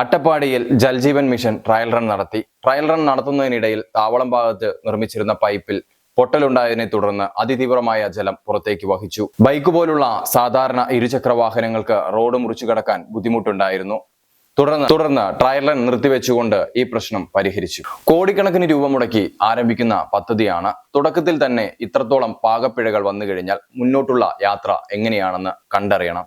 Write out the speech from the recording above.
അട്ടപ്പാടിയിൽ Jal Jeevan mission trial run നടത്തി. Trial run നടത്തുന്നതിനിടയിൽ താവളം ഭാഗത്ത് നിർമ്മിച്ചിരുന്ന പൈപ്പിൽ പൊട്ടലുണ്ടായതിനെ തുടർന്ന് അതിതീവ്രമായ ജലം പുറത്തേക്ക് വഹിച്ചു. ബൈക്ക് പോലുള്ള സാധാരണ ഇരുചക്ര വാഹനങ്ങൾക്ക് റോഡ് മുറിച്ചു കടക്കാൻ ബുദ്ധിമുട്ടുണ്ടായിരുന്നു. തുടർന്ന് ട്രയൽ റൺ നിർത്തിവെച്ചുകൊണ്ട് ഈ പ്രശ്നം പരിഹരിച്ചു. കോടിക്കണക്കിന് രൂപ മുടക്കി ആരംഭിക്കുന്ന പദ്ധതിയാണ്. തുടക്കത്തിൽ തന്നെ ഇത്രത്തോളം പാകപ്പിഴകൾ വന്നു കഴിഞ്ഞാൽ മുന്നോട്ടുള്ള യാത്ര എങ്ങനെയാണെന്ന് കണ്ടറിയണം.